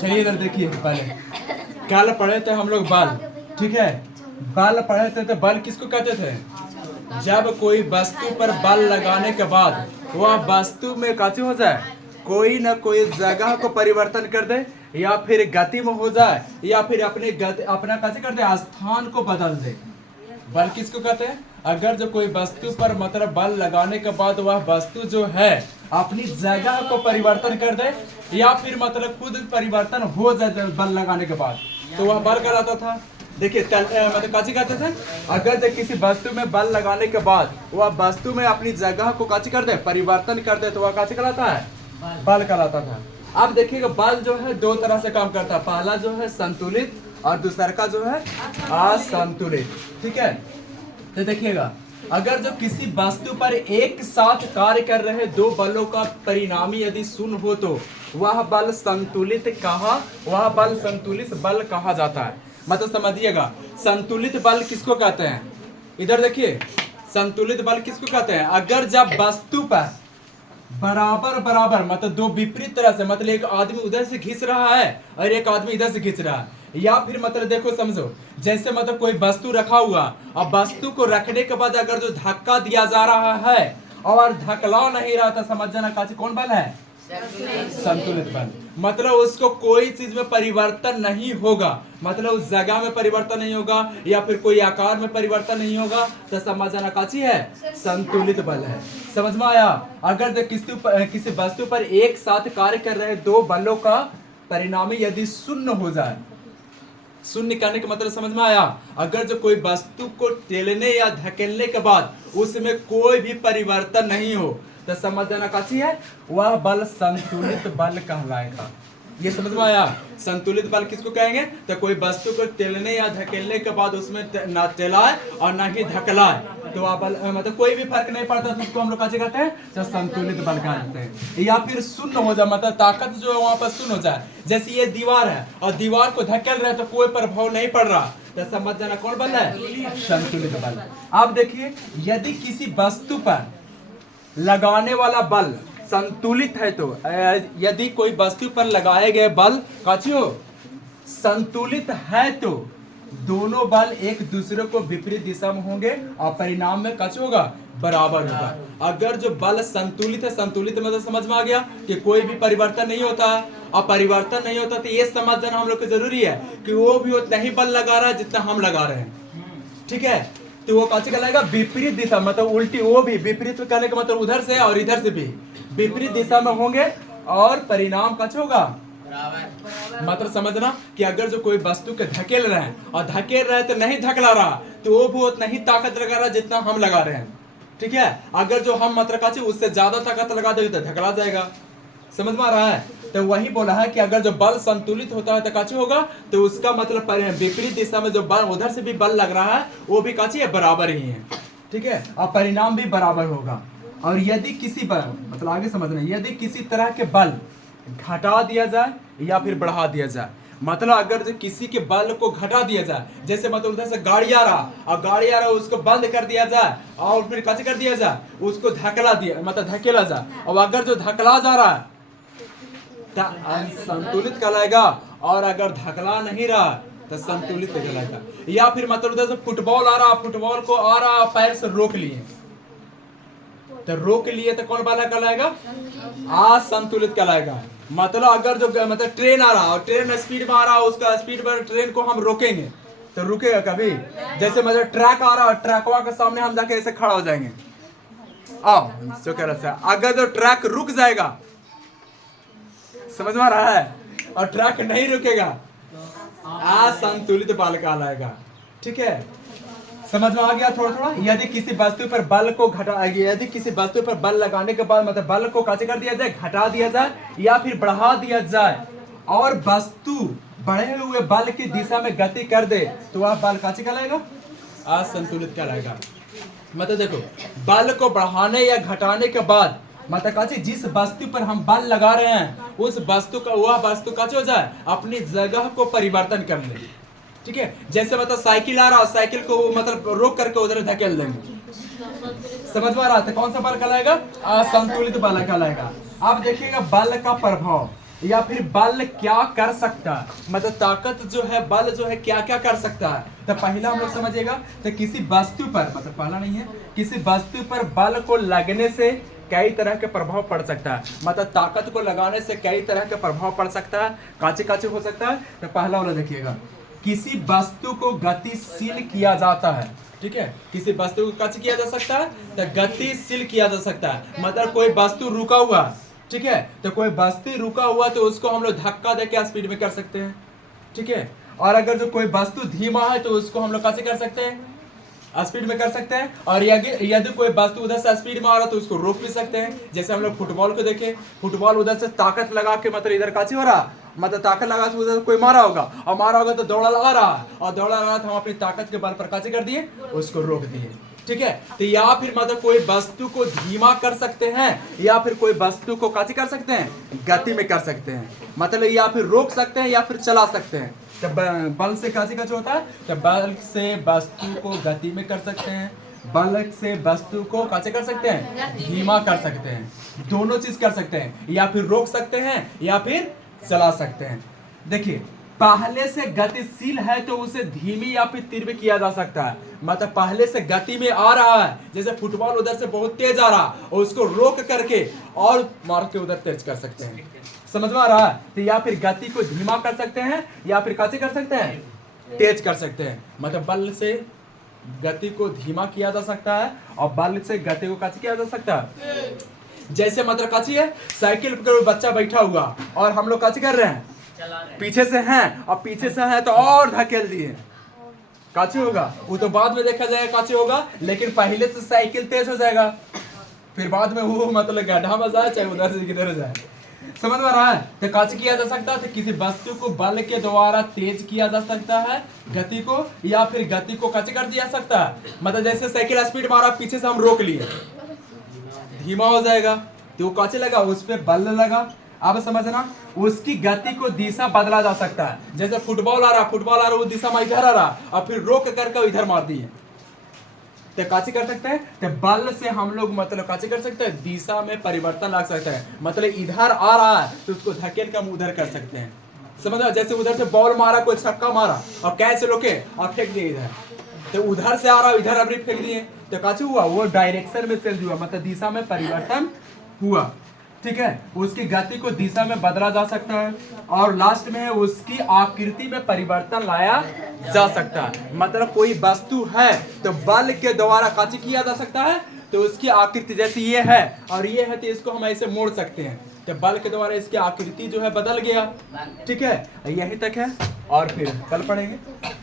चलिए इधर देखिए, पहले कल पढ़े थे हम लोग बल, ठीक है। बल पढ़े थे तो बल किसको कहते थे? जब कोई वस्तु पर बल लगाने के बाद वह वस्तु में कैसे हो जाए, कोई ना कोई जगह को परिवर्तन कर दे, या फिर गति में हो जाए, या फिर अपना कैसे कर दे, स्थान को बदल दे। बल किसको कहते हैं? अगर जो कोई वस्तु पर मतलब बल लगाने के बाद वह वस्तु जो है अपनी जगह को परिवर्तन कर दे, या फिर मतलब खुद परिवर्तन हो जाए बल लगाने के बाद, तो वह बल कहलाता था। देखिए मतलब काची कहते थे, अगर जो किसी वस्तु में बल लगाने के बाद वह वस्तु में अपनी जगह को काची कर दे, परिवर्तन कर दे, तो वह काची कहलाता है? बल कहलाता था। अब देखिएगा बल जो है दो तरह से काम करता है, पहला जो है संतुलित और दूसरा का जो है असंतुलित, ठीक है। तो देखिएगा, अगर जो किसी वस्तु पर एक साथ कार्य कर रहे दो बलों का परिणामी यदि शून्य हो तो वह बल संतुलित बल कहा जाता है। मतलब समझिएगा, संतुलित बल किसको कहते हैं? इधर देखिए, संतुलित बल किसको कहते हैं? अगर जब वस्तु पर बराबर बराबर मतलब दो विपरीत तरह से, मतलब एक आदमी उधर से खींच रहा है और एक आदमी इधर से खींच रहा है, या फिर मतलब देखो समझो, जैसे मतलब कोई वस्तु रखा हुआ और वस्तु को रखने के बाद अगर जो धक्का दिया जा रहा है और धकलाव नहीं रहा, तो समझ जाना कौन बल है? संतुलित बल। मतलब उसको कोई चीज में परिवर्तन नहीं होगा, मतलब उस जगह में परिवर्तन नहीं होगा या फिर कोई आकार में परिवर्तन नहीं होगा, तो समझ जाना काची है? संतुलित बल है। समझ में आया? अगर किसी वस्तु पर एक साथ कार्य कर रहे दो बलों का परिणामी यदि शून्य हो जाए, शून्य करने का मतलब समझ में आया? अगर जो कोई वस्तु को टेलने या धकेलने के बाद उसमें कोई भी परिवर्तन नहीं हो, तो समझ जाना काची है? वह बल संतुलित बल कहलाएगा। ये समझ में आया? संतुलित बल किसको कहेंगे? तो कोई वस्तु को टेलने या धकेलने के बाद उसमें ना टेलाए और ना ही धकलाए, तो वह बल मतलब कोई भी फर्क नहीं पड़ता, तो उसको हम लोग कैसे कहते हैं? तो संतुलित बल कहते हैं। या फिर शून्य हो जाए, मतलब ताकत जो है वहां पर शून्य हो जाए। जैसे ये दीवार है और दीवार को धकेल रहे तो कोई प्रभाव नहीं पड़ रहा, तो समझ जाना कौन बल है? संतुलित बल। अब देखिए, यदि किसी वस्तु पर लगाने वाला बल संतुलित है, तो यदि कोई वस्तु पर लगाए गए बल काचियो संतुलित है, तो दोनों बल एक दूसरे को विपरीत दिशा में होंगे और परिणाम में काची होगा? बराबर होगा। अगर जो बल संतुलित है, संतुलित मतलब समझ में आ गया कि कोई भी परिवर्तन नहीं होता है, और परिवर्तन नहीं होता, तो ये समझ जाना हम लोग को जरूरी है कि वो भी उतना ही बल लगा रहा है जितना हम लगा रहे हैं, ठीक है। तो वो काची कहलाएगा? विपरीत दिशा, मतलब उल्टी, वो भी विपरीत कहने का मतलब उधर से और इधर से भी विपरीत दिशा में होंगे और परिणाम काची होगा? मतलब समझना कि अगर जो कोई वस्तु के धकेल रहे हैं और धकेल रहे तो नहीं धकला रहा, तो वो भी उतना ही ताकत लगा रहा है जितना हम लगा रहे हैं, ठीक है। अगर जो हम मतलब काची उससे ज्यादा ताकत लगा देंगे तो धकला जाएगा। समझ में आ रहा है? तो वही बोला है कि अगर जो बल संतुलित होता है तो काची होगा? तो उसका मतलब विपरीत दिशा में जो बल उधर से भी बल लग रहा है वो भी काची है? बराबर ही है, ठीक है, और परिणाम भी बराबर होगा। और यदि किसी बल मतलब आगे समझना, यदि किसी तरह के बल घटा दिया जाए या फिर बढ़ा दिया जाए, मतलब अगर जो किसी के बल को घटा दिया जाए, जैसे मतलब उधर से गाड़ी आ रहा और गाड़ी आ रहा उसको बंद कर दिया जाए और फिर कैसे कर दिया जाए? उसको धकेला दिया, मतलब धकेला जाए, और अगर जो धकला जा रहा है संतुलित कहलाएगा, और अगर धकला नहीं रहा तो संतुलित कहलाएगा। या फिर मतलब उधर से फुटबॉल आ रहा, फुटबॉल को आ रहा पैर से रोक लिए, तो रोक लिए तो कौन वाला कहलाएगा? असंतुलित कहलाएगा। मतलब अगर जो मतलब ट्रेन आ रहा और ट्रेन स्पीड में आ रहा, उसका स्पीड पर ट्रेन को हम रोकेंगे तो रुकेगा कभी? जैसे मतलब ट्रक आ रहा, ट्रकवा के सामने हम जाके ऐसे खड़ा हो जाएंगे, आओ जो कह रहा था, अगर जो ट्रक रुक जाएगा, समझ में आ रहा है, और ट्रक नहीं रुकेगा, असंतुलित बल कहलाएगा, ठीक है। समझ में आ गया थोड़ा थोड़ा? यदि किसी वस्तु पर बल को यदि किसी वस्तु पर बल लगाने के बाद मतलब बल को कैसे कर दिया जाए? घटा दिया जाए या फिर बढ़ा दिया जाए, और वस्तु बढ़े हुए बल की दिशा में गति कर दे, तो वह बल कैसे कहलाएगा? असंतुलित कहलाएगा। मतलब देखो, बल को बढ़ाने या घटाने के बाद मतलब काची जिस वस्तु पर हम बल लगा रहे हैं उस वस्तु का वह वस्तु काची हो जाए? अपनी जगह को परिवर्तन कर ले, ठीक है। जैसे मतलब साइकिल आ रहा, साइकिल को मतलब रोक करके उधर धकेल देंगे, समझ में आ रहा है? कौन सा बल कहलाएगा? असंतुलित बल कहलाएगा। अब देखिएगा बल का प्रभाव या फिर बल क्या कर सकता है, मतलब ताकत जो है, बल जो है क्या क्या कर सकता है। तो पहला हम लोग समझिएगा, तो किसी वस्तु पर, मतलब पहला नहीं है, किसी वस्तु पर बल को लगने से कई तरह के प्रभाव पड़ सकता है, मतलब ताकत को लगाने से कई तरह के प्रभाव पड़ सकता है। काचे काचे हो सकता है। तो पहला वाला देखिएगा, किसी वस्तु को गतिशील किया जाता है, ठीक है, किसी वस्तु को कैसे किया जा सकता है? तो गतिशील किया जा सकता है, मतलब कोई वस्तु रुका हुआ, ठीक है, तो कोई वस्तु रुका हुआ तो उसको हम लोग धक्का देके स्पीड में कर सकते हैं, ठीक है। और अगर जो कोई वस्तु धीमा है तो उसको हम लोग कैसे कर सकते हैं? स्पीड में कर सकते हैं। और यदि कोई वस्तु उधर से स्पीड में आ रहा तो उसको रोक भी सकते हैं। जैसे हम लोग फुटबॉल को देखें, फुटबॉल उधर से ताकत लगा के, मतलब इधर काची हो रहा, मतलब ताकत लगा के उधर कोई मारा होगा, और मारा होगा तो दौड़ा लगा रहा, और दौड़ा लगा तो हम अपनी ताकत के बल पर काची कर दिए, उसको रोक दिए, ठीक है। तो या फिर मतलब कोई वस्तु को धीमा कर सकते हैं, या फिर कोई वस्तु को काची कर सकते हैं, गति में कर सकते हैं, मतलब या फिर रोक सकते हैं या फिर चला सकते हैं। तो बल से काची काची होता है, तो बल से वस्तु को गति में कर सकते हैं, बल से वस्तु को कैसे कर सकते हैं, धीमा कर सकते हैं, दोनों चीज कर सकते हैं, या फिर रोक सकते हैं या फिर चला सकते हैं। देखिए, पहले से गतिशील है तो उसे धीमी या फिर तीव्र किया जा सकता है, मतलब पहले से गति में आ रहा है, जैसे फुटबॉल उधर से बहुत तेज आ रहा और उसको रोक करके और मार के उधर तेज कर सकते हैं, समझ में आ रहा है? तो या फिर गति को धीमा कर सकते हैं या फिर कैसे कर सकते हैं, तेज कर सकते हैं, मतलब बल से गति को धीमा किया जा सकता है और बल से गति को कैसे किया जा सकता है। जैसे मतलब काची है, साइकिल पर बच्चा बैठा हुआ और हम लोग काची कर रहे हैं, पीछे से हैं, और पीछे से हैं तो और धकेल दिए, काची होगा, वो तो बाद में देखा जाएगा काची होगा, लेकिन पहले तो साइकिल तेज हो जाएगा, फिर बाद में वो मतलब गड्ढा में जाए चाहे उधर से किधर जाए, समझ में आ रहा है? तो काची किया जा सकता है, तो किसी वस्तु को बल के द्वारा तेज किया जा सकता है, गति को, या फिर गति को काची कर दिया सकता है, मतलब जैसे साइकिल स्पीड मारा, पीछे से हम रोक लिए, धीमा हो जाएगा, तो वो काचे लगा, उस पर बल लगा। अब समझना, उसकी गति को दिशा बदला जा सकता है, जैसे फुटबॉल आ रहा, वो दिशा में इधर आ रहा और फिर रोक करके इधर मार दिए, तो काची कर सकते हैं, तो बल से हम लोग मतलब काची कर सकते हैं, दिशा में परिवर्तन ला सकते हैं, मतलब इधर आ रहा है तो उसको धकेल के हम उधर कर सकते हैं, समझ रहे? जैसे उधर से बॉल मारा, कोई छक्का मारा और कैच रोके और फेंक दिए इधर, तो उधर से आ रहा इधर अभी फेंक दिए, तो काची हुआ, वो डायरेक्शन में चेंज हुआ, मतलब दिशा में परिवर्तन हुआ, ठीक है। उसकी गति को दिशा में बदला जा सकता है, और लास्ट में है उसकी आकृति में परिवर्तन लाया जा सकता है, मतलब कोई वस्तु है तो बल के द्वारा काची किया जा सकता है, तो उसकी आकृति जैसे ये है और ये है, तो इसको हम ऐसे मोड़ सकते हैं, तो बल के द्वारा इसकी आकृति जो है बदल गया, ठीक है। यही तक है और फिर कल पढ़ेंगे।